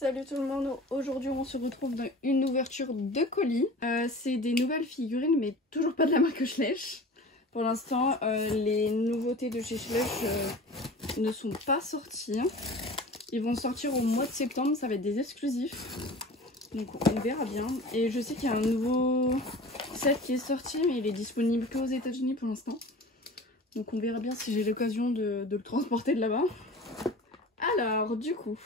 Salut tout le monde, aujourd'hui on se retrouve dans une ouverture de colis. C'est des nouvelles figurines mais toujours pas de la marque Schleich. Pour l'instant les nouveautés de chez Schleich ne sont pas sorties. Ils vont sortir au mois de septembre, ça va être des exclusifs. Donc on verra bien. Et je sais qu'il y a un nouveau set qui est sorti mais il est disponible qu'aux États-Unis pour l'instant. Donc on verra bien si j'ai l'occasion de le transporter de là-bas. Alors du coup...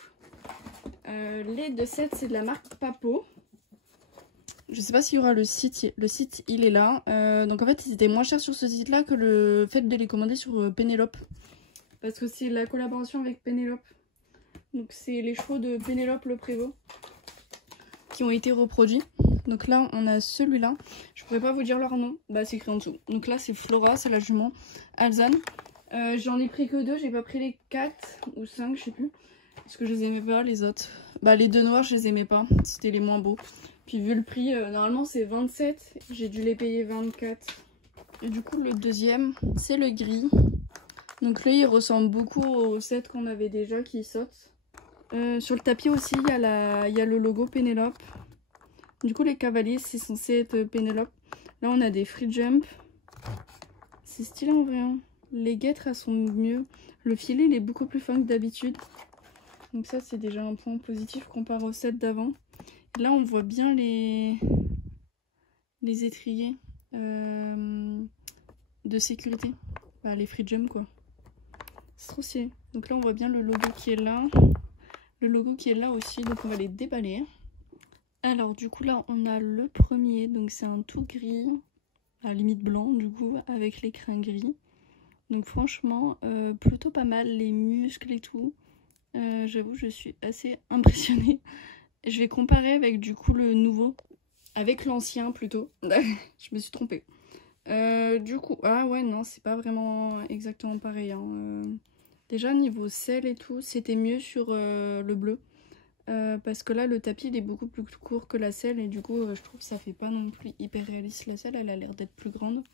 les deux sets c'est de la marque Papo. Je sais pas s'il y aura le site il est là. Donc en fait ils étaient moins chers sur ce site là que le fait de les commander sur Pénélope. Parce que c'est la collaboration avec Pénélope. Donc c'est les chevaux de Pénélope le Prévost qui ont été reproduits. Donc là on a celui-là. Je pourrais pas vous dire leur nom. Bah c'est écrit en dessous. Donc là c'est Flora, c'est la jument Alzane. J'en ai pris que 2, j'ai pas pris les 4 ou 5, je sais plus. Parce que je les aimais pas les autres. Bah les deux noirs je les aimais pas, c'était les moins beaux. Puis vu le prix, normalement c'est 27, j'ai dû les payer 24. Et du coup le deuxième c'est le gris. Donc là il ressemble beaucoup au set qu'on avait déjà qui saute. Sur le tapis aussi il y a le logo Pénélope. Du coup les cavaliers c'est censé être Pénélope. Là on a des free jump. C'est stylé en vrai hein. Les guêtres elles sont mieux. Le filet il est beaucoup plus fin que d'habitude. Donc ça c'est déjà un point positif comparé au set d'avant. Là on voit bien les étriers de sécurité. Bah, les free jump quoi. C'est trop stylé. Donc là on voit bien le logo qui est là. Le logo qui est là aussi, donc on va les déballer. Alors du coup là on a le premier, donc c'est un tout gris, à limite blanc du coup, avec les crins gris. Donc franchement plutôt pas mal, les muscles et tout. J'avoue je suis assez impressionnée. Je vais comparer avec du coup le nouveau, avec l'ancien plutôt. Je me suis trompée. Du coup, ah ouais non c'est pas vraiment exactement pareil hein. Déjà niveau selle et tout c'était mieux sur le bleu. Parce que là le tapis il est beaucoup plus court que la selle et du coup je trouve que ça fait pas non plus hyper réaliste. La selle elle a l'air d'être plus grande.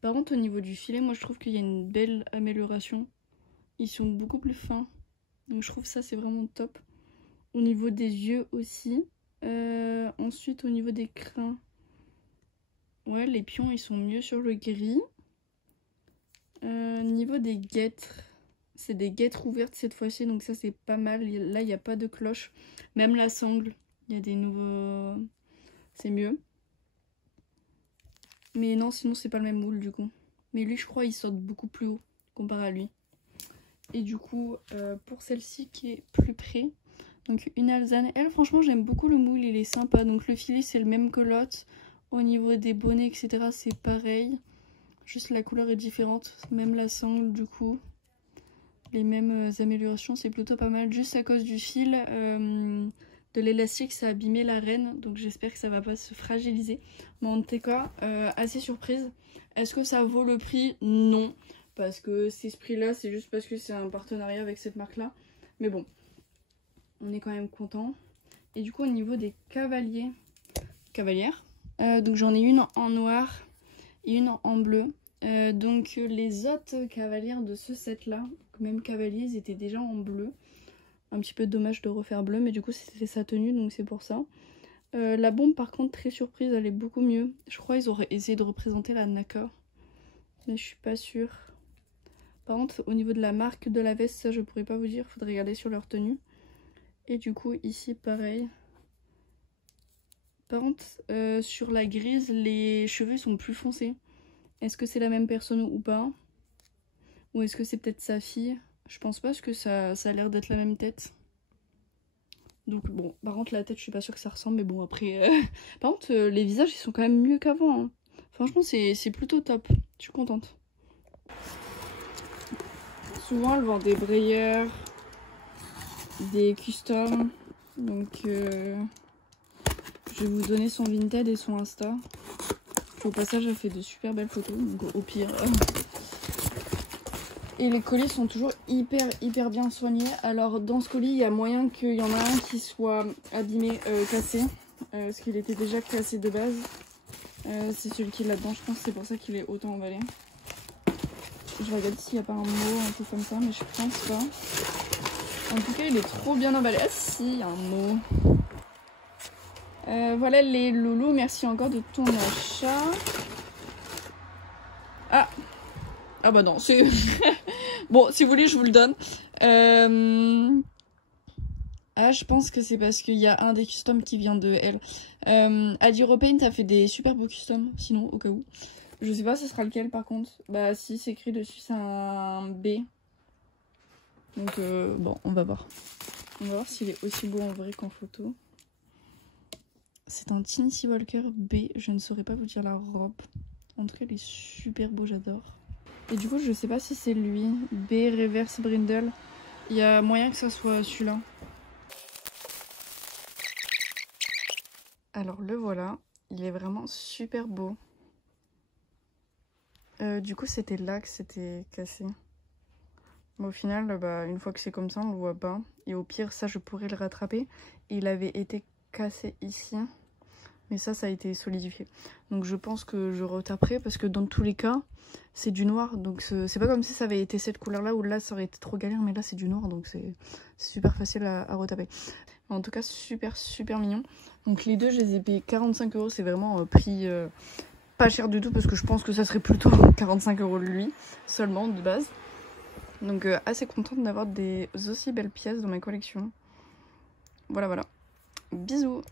Par contre au niveau du filet moi je trouve qu'il y a une belle amélioration. Ils sont beaucoup plus fins. Donc je trouve ça c'est vraiment top. Au niveau des yeux aussi. Ensuite au niveau des crins. Ouais les pions ils sont mieux sur le gris. Niveau des guêtres. C'est des guêtres ouvertes cette fois-ci. Donc ça c'est pas mal. Là il n'y a pas de cloche. Même la sangle. Il y a des nouveaux... C'est mieux. Mais non sinon c'est pas le même moule du coup. Mais lui je crois il saute beaucoup plus haut comparé à lui. Et du coup, pour celle-ci qui est plus près, donc une Alzane. Elle, franchement, j'aime beaucoup le moule, il est sympa. Donc le filet, c'est le même que l'autre. Au niveau des bonnets, etc., c'est pareil. Juste la couleur est différente. Même la sangle, du coup. Les mêmes améliorations, c'est plutôt pas mal. Juste à cause du fil, de l'élastique, ça a abîmé la reine. Donc j'espère que ça va pas se fragiliser. Mais en tout cas, assez surprise. Est-ce que ça vaut le prix? Non. Parce que c'est ce prix là, c'est juste parce que c'est un partenariat avec cette marque là. Mais bon, on est quand même content. Et du coup au niveau des cavalières, donc j'en ai une en noir et une en bleu. Donc les autres cavalières de ce set là, même cavaliers, ils étaient déjà en bleu. Un petit peu dommage de refaire bleu, mais du coup c'était sa tenue donc c'est pour ça. La bombe par contre très surprise, elle est beaucoup mieux. Je crois qu'ils auraient essayé de représenter la Naka. Mais je suis pas sûre. Par contre, au niveau de la marque de la veste, ça je pourrais pas vous dire, faudrait regarder sur leur tenue. Et du coup, ici pareil. Par contre, sur la grise, les cheveux sont plus foncés. Est-ce que c'est la même personne ou pas? Ou est-ce que c'est peut-être sa fille? Je pense pas parce que ça a l'air d'être la même tête. Donc bon, par contre la tête, je suis pas sûre que ça ressemble, mais bon après... Par contre, les visages, ils sont quand même mieux qu'avant. Hein. Franchement, c'est plutôt top. Je suis contente. Souvent elle vend des brayères, des customs, donc je vais vous donner son Vinted et son Insta. Au passage elle fait de super belles photos, donc au pire. Et les colis sont toujours hyper bien soignés. Alors dans ce colis il y a moyen qu'il y en a un qui soit abîmé, cassé, parce qu'il était déjà cassé de base. C'est celui qui est là-dedans, je pense que c'est pour ça qu'il est autant emballé. Je vais regarder s'il n'y a pas un mot, un peu comme ça, mais je pense pas. En tout cas, il est trop bien emballé. Ah si, un mot. Voilà les loulous, merci encore de ton achat. Ah bah non, c'est... Bon, si vous voulez, je vous le donne. Ah, je pense que c'est parce qu'il y a un des customs qui vient de elle. Adi Europaint a fait des super beaux customs, sinon, au cas où. Je sais pas ce sera lequel par contre. Bah si, c'est écrit dessus, c'est un B. Donc bon, on va voir. On va voir s'il est aussi beau en vrai qu'en photo. C'est un Tennessee Walker B, je ne saurais pas vous dire la robe. En tout cas, il est super beau, j'adore. Et du coup, je sais pas si c'est lui. B Reverse Brindle. Il y a moyen que ça soit celui-là. Alors le voilà, il est vraiment super beau. Du coup, c'était là que c'était cassé. Mais au final, bah, une fois que c'est comme ça, on le voit pas. Et au pire, ça, je pourrais le rattraper. Il avait été cassé ici. Mais ça a été solidifié. Donc je pense que je retaperai parce que dans tous les cas, c'est du noir. Donc c'est pas comme si ça avait été cette couleur-là où là, ça aurait été trop galère. Mais là, c'est du noir. Donc c'est super facile à retaper. En tout cas, super mignon. Donc les deux, je les ai payés 45 €. C'est vraiment prix pas cher du tout parce que je pense que ça serait plutôt 45 € lui seulement de base. Donc assez contente d'avoir des aussi belles pièces dans ma collection. Voilà. Bisous.